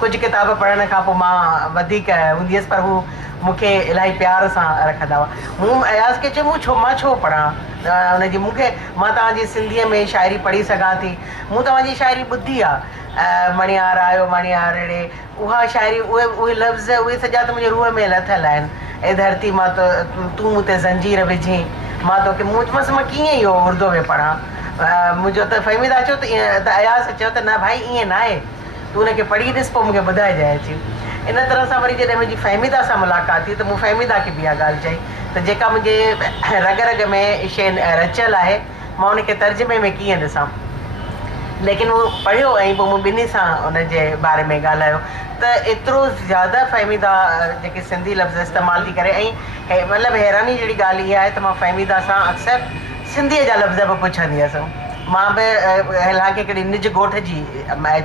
कुझु किताब पढ़ण खां पोइ मां वधीक हूंदी हुअसि, पर हू मूंखे इलाही प्यार सां रखंदा हुआ। मूं अयाज़ खे चयो मां छो पढ़ां हुनजी, मां तव्हांजी सिंधीअ में शाइरी पढ़ी सघां थी, मूं तव्हांजी शाइरी ॿुधी आहे, मणियार आयो मणियार रे, उहा शाइरी, उहे लफ़्ज़, उहे सॼा त मुंहिंजे रूह में लथियलु आहिनि। ऐं धरती मां त तूं मूं ते ज़ंजीर विझी, मां तोखे मां कीअं इहो उर्दू में पढ़ां। मुंहिंजो त फ़हमीदा चयो त ईअं, त अयाज़ चयो त न भाई ईअं न आहे, तूं हुनखे पढ़ी ॾिस, पोइ मूंखे ॿुधाइजांइ अची। इन तरह सां वरी जॾहिं मुंहिंजी फ़हमीदा सां मुलाक़ात थी, त मूं फ़हमीदा खे बि इहा ॻाल्हि चई त जेका मुंहिंजे रग रग में शइ रचियलु आहे, मां उनखे तर्जुमे में कीअं ॾिसां। लेकिन उहो पढ़ियो ऐं पोइ मूं ॿिन्ही सां उनजे बारे में ॻाल्हायो, त एतिरो ज़्यादा फ़हमीदा जेके सिंधी लफ़्ज़ इस्तेमालु थी करे। ऐं मतिलबु हैरानी जहिड़ी ॻाल्हि इहा आहे त मां फ़हमीदा सां अक्सर सिंधीअ जा लफ़्ज़ बि पुछंदी हुअसि। मां बि हालांकि हिकिड़ी निज ॻोठ जी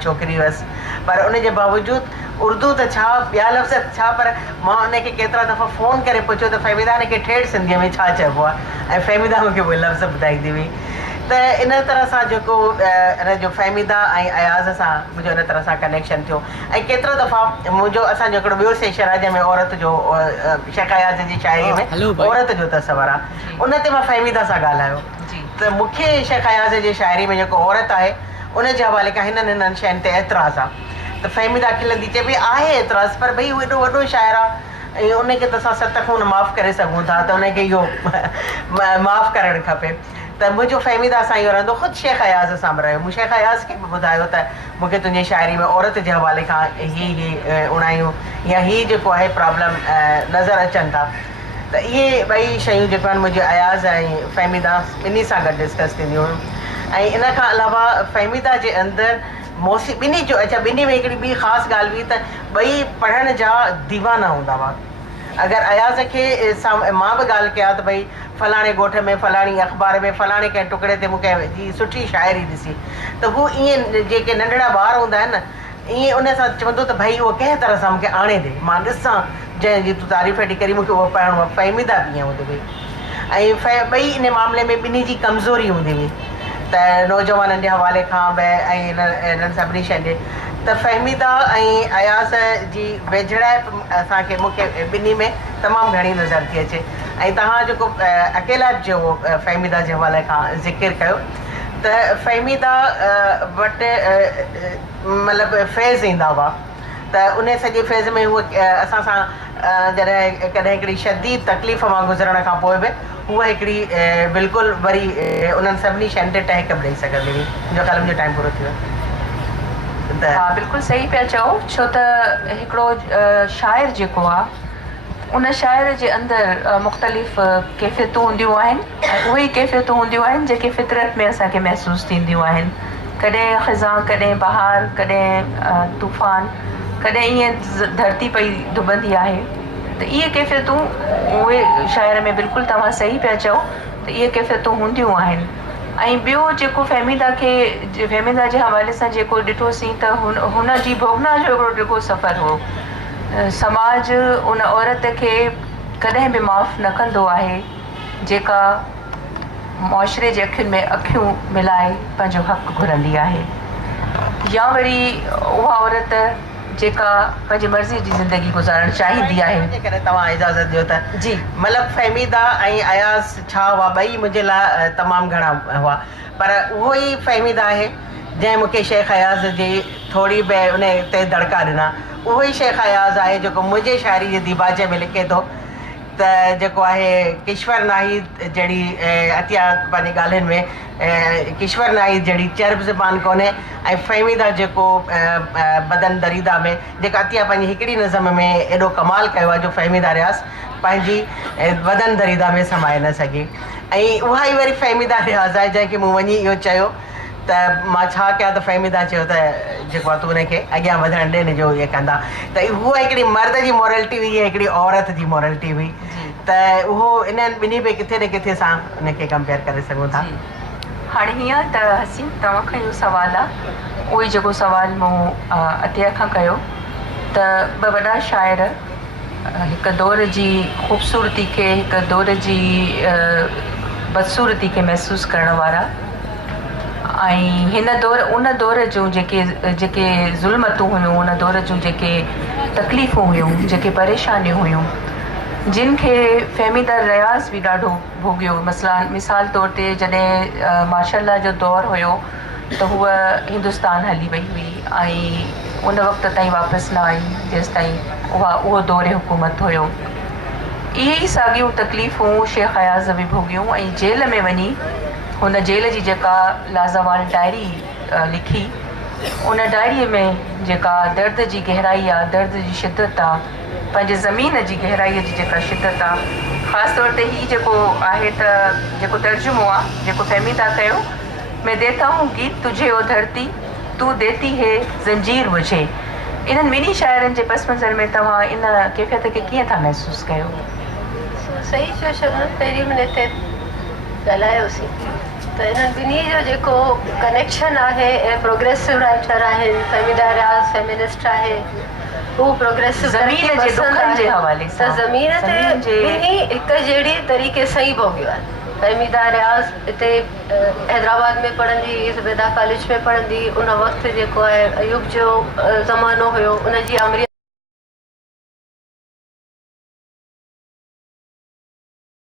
छोकिरी हुअसि, पर उनजे बावजूदि उर्दू त छा, ॿिया लफ़्ज़ छा, पर मां उनखे केतिरा दफ़ा फ़ोन करे पुछियो त फ़हमीदा हिनखे ठेठ सिंधीअ में छा चइबो आहे, ऐं फ़हमीदा मूंखे उहे लफ़्ज़ ॿुधाईंदी हुई। त इन तरह सां जेको इन जो फ़हमीदा ऐं अयाज़ सां मुंहिंजो इन तरह सां कनेक्शन थियो। ऐं केतिरो दफ़ा मुंहिंजो असांजो हिकिड़ो ॿियो सेशन आहे जंहिंमें औरत जो, शेख अयाज़ जी शाइरीअ में औरत जो तस्वर आहे, उन ते मां फ़हमीदा सां ॻाल्हायो। त मूंखे शेख अयाज़ जी शाइरी में जेको औरत आहे, उन जे हवाले खां हिननि शयुनि ते एतिराज़ आहे। त फ़हमीदा खिलंदी चए पई आहे एतिराज़, पर भई उहो एॾो वॾो शाइर आहे, ऐं उनखे त असां 7 खून माफ़ु करे सघूं था, त उनखे इहो माफ़ु करणु खपे। त मुंहिंजो फ़हमीदा सां इहो रहंदो, ख़ुदि शेख अयाज़ सां बि रहियो। मूं शेख अयाज़ खे बि ॿुधायो त मूंखे तुंहिंजी शाइरी में औरत जे हवाले खां ही उणायूं या ही जेको आहे प्रॉब्लम नज़र अचनि था। त इहे ॿई शयूं जेको आहिनि मुंहिंजे अयाज़ ऐं फ़हमीदा ॿिन्ही सां गॾु डिस्कस थींदियूं हुयूं। ऐं इन खां अलावा फ़हमीदा जे अंदरि ॿिन्ही जो, अच्छा ॿिन्ही में हिकिड़ी ॿी ख़ासि ॻाल्हि हुई त ॿई पढ़ण जा दीवाना हूंदा हुआ। अगरि अयाज़ खे मां बि ॻाल्हि कयां त भई फलाणे ॻोठ में, फलाणी अख़बार में, फलाणे कंहिं टुकड़े ते मूंखे जी सुठी शाइरी ॾिसी, त हू ईअं जेके नंढड़ा ॿार हूंदा आहिनि न, ईअं उन सां चवंदो त भई उहो कंहिं तरह सां मूंखे आणे ॾे, मां ॾिसां जंहिंजी तूं तारीफ़ थी करी, मूंखे उहो पढ़णो आहे। फ़हमीदा बि ईअं हूंदी हुई। ऐं ॿई इन मामले में ॿिन्ही जी कमज़ोरी हूंदी हुई। त नौजवाननि जे हवाले खां बि ऐं इन्हनि सभिनी शयुनि जे त फ़हमीदा ऐं अयाज़ जी वेझड़ाइप असांखे मूंखे ॿिन्ही में तमामु घणी नज़र थी अचे। ऐं तव्हां जेको अकेला जो फ़हमीदा जे हवाले खां ज़िकिर कयो त फ़हमीदा वटि मतिलबु फेज़ ईंदा हुआ त उन सॼे फेज़ में उहे असां सां जॾहिं कॾहिं हिकिड़ी शदीद तकलीफ़ मां गुज़रण खां पोइ बि उहा हिकिड़ी बिल्कुलु वरी उन्हनि सभिनी शयुनि ते टहिक ॾेई सघंदी हुई। मुंहिंजो ख़्याल मुंहिंजो टाइम पूरो थी वियो। हा बिल्कुलु सही पिया चओ, छो त हिकिड़ो शाइर जेको आहे उन शाइर जे अंदरि मुख़्तलिफ़ कैफ़ियतूं हूंदियूं आहिनि ऐं उहे ई कैफ़ियतूं हूंदियूं आहिनि जेके फितरत में असांखे महसूसु थींदियूं आहिनि। कॾहिं ख़ज़ां, कॾहिं बहार, कॾहिं तूफ़ान, कॾहिं ईअं धरती पई डुबंदी आहे। त इहे कैफ़ियतूं उहे शाइर में बिल्कुलु तव्हां सही पिया चओ त इहे कैफ़ियतूं हूंदियूं आहिनि। ऐं ॿियो जेको फ़हमीदा जे हवाले सां जेको ॾिठोसीं त हुन जी भोगना जो हिकिड़ो ॾिघो सफ़र हो। समाज उन औरत खे कॾहिं बि माफ़ु न कंदो आहे जेका मुआशिरे जे अखियुनि में अखियूं मिलाए पंहिंजो हक़ु घुरंदी आहे, या वरी उहा औरत जेका पंहिंजी मर्ज़ी जी ज़िंदगी गुज़ारणु चाहींदी आहे। जेकॾहिं तव्हां इजाज़त ॾियो त जी, मतिलबु फ़हमीदा ऐं अयाज़ छा हुआ, ॿई मुंहिंजे लाइ तमामु घणा हुआ, पर उहो ई फ़हमीदा आहे जंहिं मूंखे शेख अयाज़ जी थोरी बि उन ते दड़का ॾिना। उहो ई शेख अयाज़ आहे जेको मुंहिंजे शाइरी जे दीबाजे में लिखे थो त जेको आहे किश्वर नाहिद जहिड़ी अतिया पंहिंजी ॻाल्हियुनि में किश्वर नाहिद जहिड़ी चर्ब ज़बान कोन्हे ऐं फ़हमीदा जेको बदन दरीदा में जेका अतिया पंहिंजी हिकिड़ी नज़म में एॾो कमाल कयो आहे जो फ़हमीदा रियाज़ पंहिंजी बदन दरीदा में समाए न सघी। ऐं उहा ई वरी फ़हमीदा रियाज़ आहे जंहिंखे मूं वञी इहो चयो त मां छा कयां त फ़हमीदा चयो त जेको आहे तूं उनखे अॻियां वधण ॾे जो इहे कंदा। त उहा हिकिड़ी मर्द जी मॉरलिटी हुई, हिकिड़ी औरत जी मॉरलिटी हुई, त उहो इन्हनि ॿिन्ही में किथे न किथे सां उनखे कंपेयर करे सघूं था। हाणे हीअं त हसीन तव्हां खां इहो सुवालु आहे, उहो ई जेको सुवालु मूं अतिया खां कयो त ॿ वॾा शाइर हिकु दौर जी ख़ूबसूरती खे, हिकु दौर जी बदसूरती खे महसूसु करण वारा, ऐं उन दौर जूं जेके ज़ुल्मतूं हुयूं, उन दौर जूं जेके तकलीफ़ूं हुयूं, जेके परेशानियूं हुयूं, जिन खे फ़हमीदा रियाज़ बि ॾाढो भोॻियो। मिसाल तौर ते जॾहिं माशाअल्लाह जो दौर हुयो त हूअ हिंदुस्तान हली वई हुई ऐं उन वक़्त ताईं वापसि न आई जेसि ताईं उहो दौर हुकूमत हुयो। इहे ई साॻियूं तकलीफ़ूं शेख अयाज़ बि भोॻियूं ऐं जेल में वञी हुन जेल जी जेका लाज़वाल डायरी लिखी, उन डायरीअ में जेका दर्द जी गहराई आहे, दर्द जी शिदत आहे, पंहिंजे ज़मीन जी गहराईअ जी जेका शिदत आहे, ख़ासि तौर ते हीउ जेको आहे त जेको तर्जुमो आहे जेको फ़हमीदा कयो, मैं देता हूँ गीत तुझे ओ धरती तू देती है ज़ंजीर मुझे। इन्हनि ॿिन्ही शाइरनि जे पस मंज़र में तव्हां इन कैफ़ियत खे कीअं था महसूसु कयो? सही चयो शबनम, पहिरीं महीने ते ॻाल्हायोसीं त इन्हनि ॿिन्ही जो जेको कनेक्शन आहे ऐं प्रोग्रेसिव राइटर आहिनि, फ़हमीदा रियाज़ फेमिनिस्ट आहे, हू प्रोग्रेसिव ज़मीन जे दुखनि जे हवाले सां त ज़मीन ते ॿिन्ही हिकु जहिड़ी तरीक़े सां ई भोॻियो आहे। फ़हमीदा रियाज़ हिते हैदराबाद में पढ़ंदी, ज़ुबैदा कॉलेज में पढ़ंदी, उन वक़्तु जेको आहे अयूब जो ज़मानो हुयो, उन जी आमरी